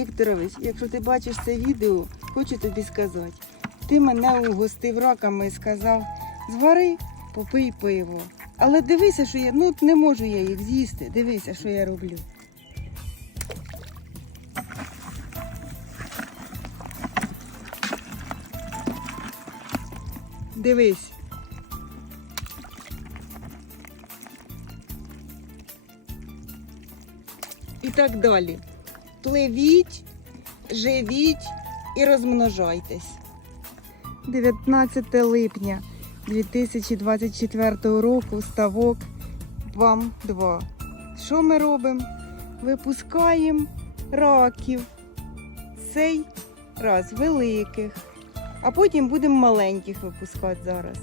Вікторович, якщо ти бачиш це відео, хочу тобі сказати. Ти мене угостив раками і сказав, звари, попий пиво. Але дивися, що я, ну не можу я їх з'їсти. Дивися, що я роблю. Дивись. І так далі. Пливіть, живіть і розмножайтесь. 19 липня 2024 року ставок вам 2. Що ми робимо? Випускаємо раків. Цей раз великих, а потім будемо маленьких випускати зараз.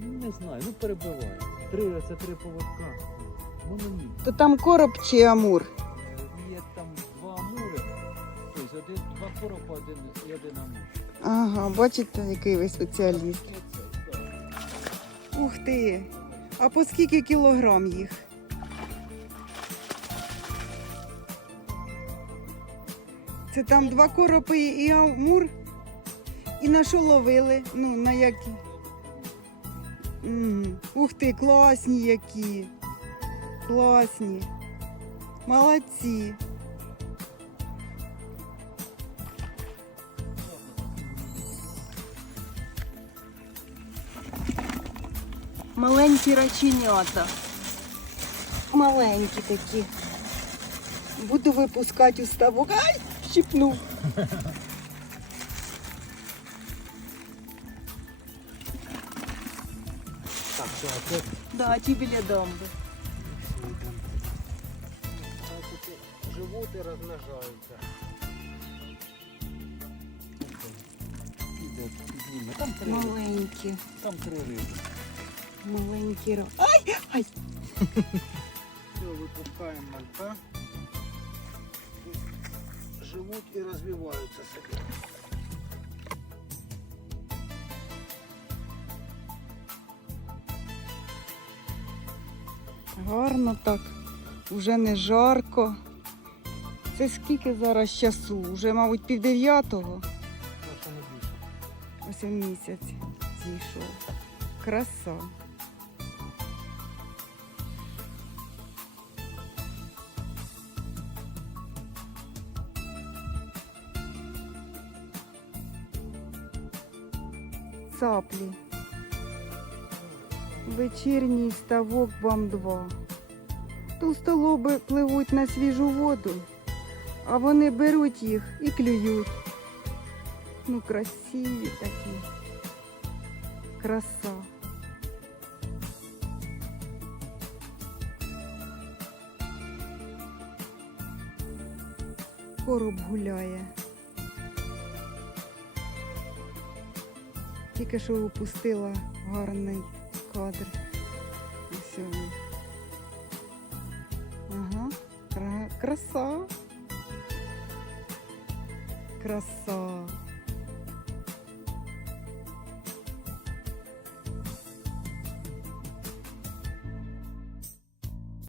Ну, Не знаю, ну перебивай. Три це три поводка. Воно ні. То там короб чи амур. Один, два коропа, один і один. Ага, бачите, який ви спеціаліст. Ух ти! А по скільки кілограм їх? Це там два коропи і амур? І на що ловили? Ну, на які? Ух ти, класні які. Класні. Молодці. Маленькі раченята. Маленькі такі. Буду випускати у ставок. Ай! Щипнув. Так, все, а це Да, ті біля дамби. живуть і розмножаються. Там три, Маленькі. там три риби. Маленькі ро. Ай! Ай! Все, випускаємо малька. Живуть і розвиваються собі. Гарно так. Уже не жарко. Це скільки зараз часу? Уже, мабуть, пів дев'ятого. Наша не більше. Ось він місяць зійшов. Краса. Цаплі. Вечірній ставок вам два. Товстолоби пливуть на свіжу воду, а вони беруть їх і клюють. Ну, красиві такі. Краса. Короб гуляє. Тільки що упустила гарний кадр. Ось. Ага, кра- краса. Краса.